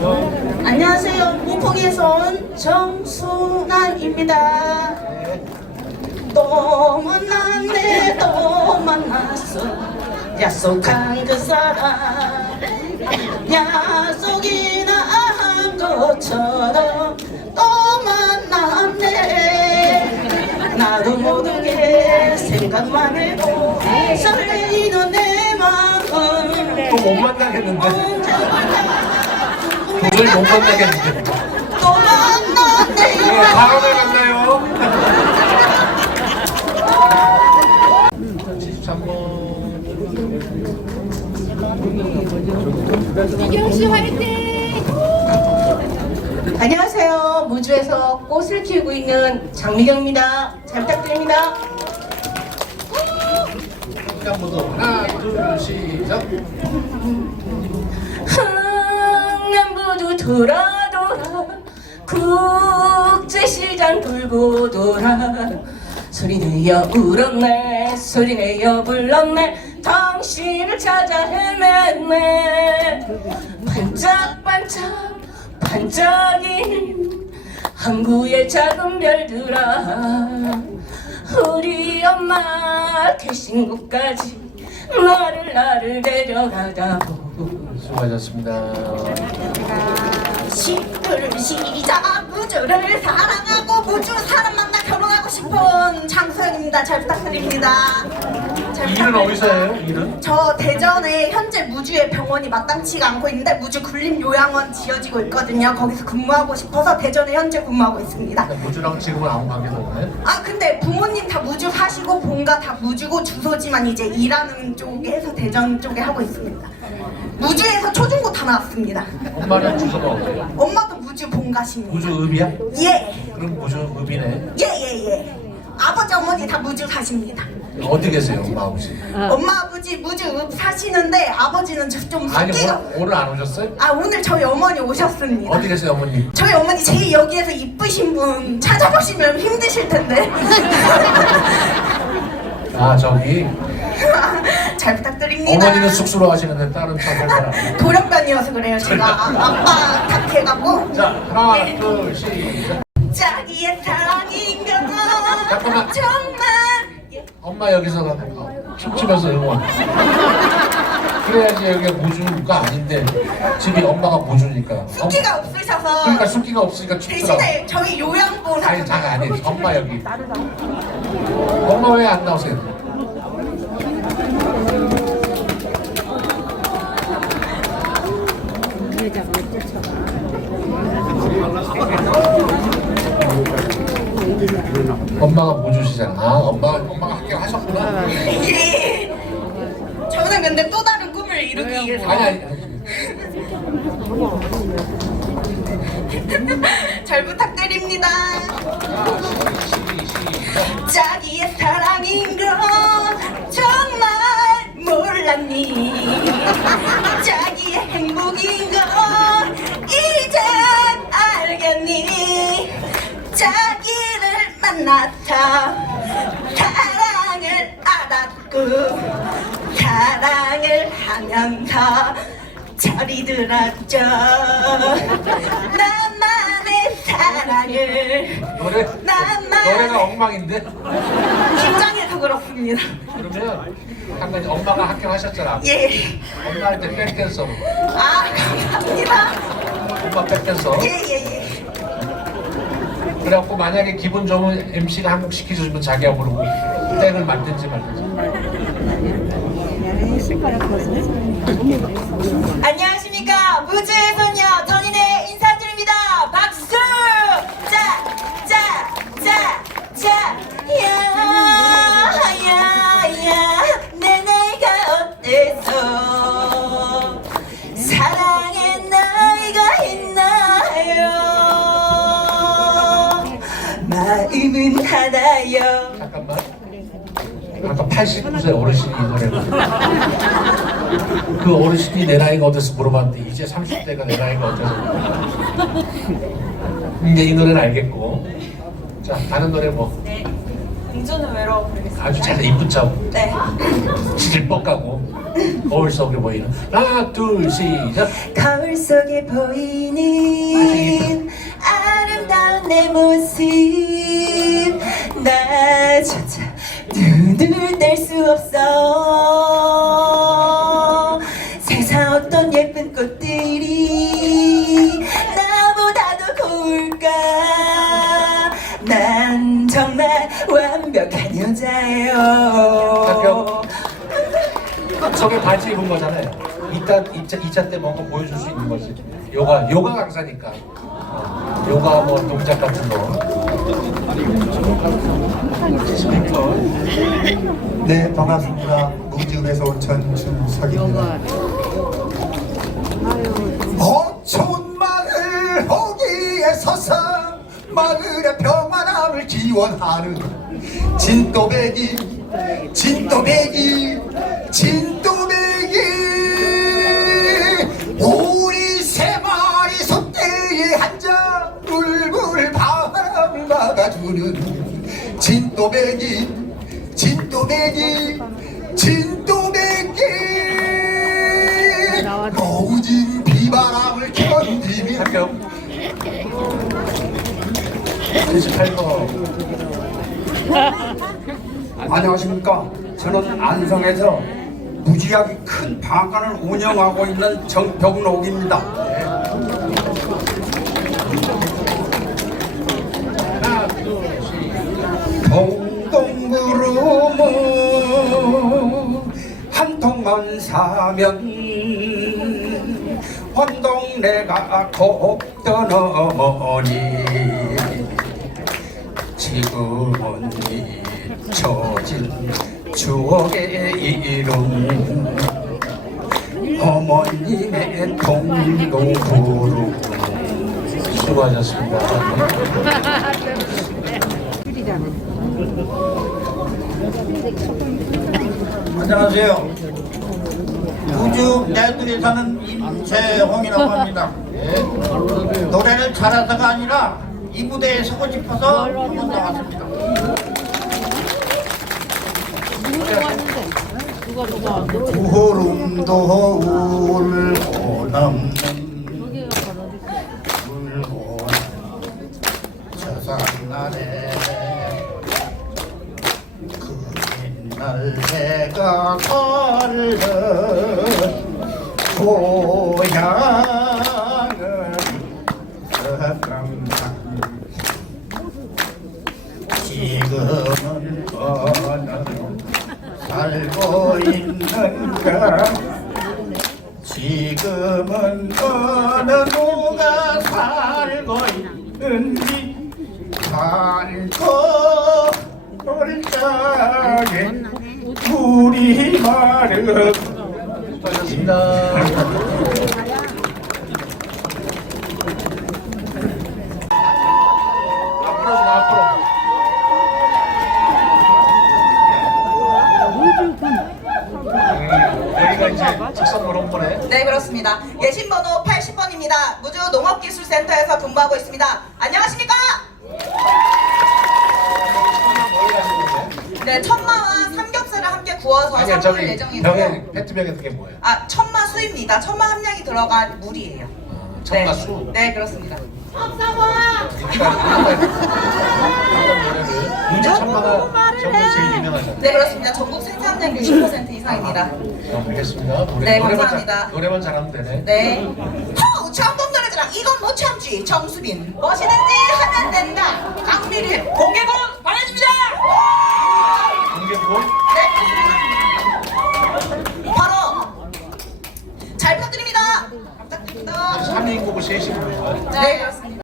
안녕하세요. 무풍에서 온 정순아입니다. 또 만났네, 또 만났어. 약속한 그 사람. 약속이나 한 것처럼 또 만났네. 나도 모르게 생각만 해도 설레이는 내 마음. 또 못 만나겠는데. 도저히 못 만나겠는데. 네, 다음에 만나요. 73번. 이경씨 화이팅! 안녕하세요. 무주에서 꽃을 키우고 있는 장미경입니다. 잘 부탁드립니다. 한번 더 하나, 둘, 시작. 흥남부두 돌아 돌아 국제시장 돌고 돌아. 소리내어 울었네 소리내어 불렀네. 당신을 찾아 헤맸네. 반짝반짝 반짝이는 항구의 작은 별들아. 우리 엄마 계신 곳까지 나를 나를 데려가다 보 수고하셨습니다. 시를 시작 무주를 사랑하고 무주 사람 만나 결혼하고 싶은 장소영입니다. 잘 부탁드립니다. 잘 일은. 어디서 해요? 일은? 저 대전에 현재 무주의 병원이 마땅치가 않고 있는데 무주 군림요양원 지어지고 있거든요. 거기서 근무하고 싶어서 대전에 현재 근무하고 있습니다. 모주랑 지금은 아무 관계도 없네. 아 근데 부모님 다 무주 사시고 본가 다 무주고 주소지만 이제 일하는 쪽에 해서 대전 쪽에 하고 있습니다. 무주에서 초중고 다 나왔습니다. 엄마는 주소가 어디예요? 엄마도 무주 본가십니다. 무주읍이야? 예. 그럼 무주읍이네. 예 예 예. 아버지 어머니 다 무주 사십니다. 어디 계세요, 엄마 아버지? 엄마 아버지 무주 읍 사시는데 아버지는 저- 좀 아니 성기가 오늘, 오늘 안 오셨어요? 아 오늘 저희 어머니 오셨습니다. 어디 계세요, 어머니? 저희 어머니 제일 여기에서 이쁘신 분 찾아보시면 힘드실 텐데 아 저기 잘 부탁드립니다. 어머니는 쑥스러워 하시는데 딸은 참 살살. 돌연변이어서 그래요 제가 아빠 탁해갖고 자 하나, 둘, 시작. 자기의 사랑인가 잠깐만. 정말 엄마 여기서 춤추면서 응원. 그래야지 여기가 무주가 아닌데 집이 엄마가 무주니까. 엄- 숫기가 없으셔서 그러니까 숫기가 없으니까 춥더라고. 대신에 저희 요양보 아니 자가 아니 엄마 여기. 엄마 왜 안 나오세요? 엄마가 무주시잖아. 아, 엄마 엄마가 학교 하셨구나. 예. 저는 근데 또 이루기 위해서 아니 아니. 잘 부탁드립니다. 자기의 사랑인 걸 정말 몰랐니? 자기의 행복인 걸 이제 알겠니? 자기를 만나서 사랑을 알았고 사랑을 하면서 저리 들었죠 나만의 사랑을 노래 나만 노래가 엉망인데. 긴장해서 그렇습니다 그러면 한 가지 엄마가 학교 하셨잖아. 예. 엄마한테 백댄서. 아 감사합니다 엄마 백댄서. 예예예 그래갖고 만약에 기분 좋으면 MC가 한 곡 시켜주면 자기가 부르고 땡을 만든지 말든지. 안녕하십니까. 무주의 소녀 전인의 인사드립니다. 박수! 자자자자 89세 어르신이 이 노래를. 그 어르신이 내 나이가 어때서 물어봤는데 이제 30대가 내 나이가 어때서. 이제 이 노래는 알겠고. 자, 다른 노래 뭐. 네 공주는 외로워 부르겠습니다 아주 잘 이쁜 척. 네 지질 뻑 가고. 거울 속에 보이는 하나 둘 시작 거울 속에 보이는 아름다운 내 모습 나조차 눈을 뗄 수 없어 세상 어떤 예쁜 꽃들이 나보다도 고울까 난 정말 완벽한 여자예요. 저게 바지 입은 거잖아요. 이따 2차, 2차 때 뭔가 보여줄 수 있는 거지. 요가, 요가 강사니까. 어, 요가 뭐 동작 같은 거. 네 반갑습니다. 무지읍에서 온 전준석입니다. 어촌 마을 거기에 서서 마을의 평안함을 기원하는 진또배기 진또배기 진 진또배기 진또배기 진또배기 거우진 비바람을 견디며 합격. 78번. 안녕하십니까. 저는 안성에서 무지하게 큰 방앗간을 운영하고 있는 정병록입니다. 한 통만 사면 혼동내가 곱던 어머니 지금은 잊혀진 추억의 이름 어머님의 동동구름 수고하셨습니다. 안녕하세요. 우주 내들이 사는 임채홍이라고 합니다. 노래를 잘해서가 아니라 이 무대에 서고 싶어서 한번 나왔습니다. 구름도 울고 넘는 울고 저산날에 해가 살던 고향은 서강산 지금은 어느 살고 있는가 지금은 어느 누가 살고 있는지 살고 적 좀 앞으로. 음, 네 그렇습니다. 예신 번호 80번입니다. 무주 농업기술센터에서 근무하고 있습니다. 안녕하십니까? 네 천마와 구워서 아니야 선보일 저기 예정이고요. 병에 페트병에 그게 뭐야? 아 천마 수입니다. 천마 함량이 들어간 물이에요. 아, 청가 네. 수. 네 그렇습니다. 문제 천마가 전국에 제일 유명하잖아요. 네 그렇습니다. 전국 생산량 60% 이상입니다. 네, 알겠습니다. 노래, 네, 노래만 감사합니다. 잘, 노래만 잘하면 되네. 네. 허 참동 노래자랑 이건 못 참지 정수빈 무엇이든지 하면 된다. 강미리 공개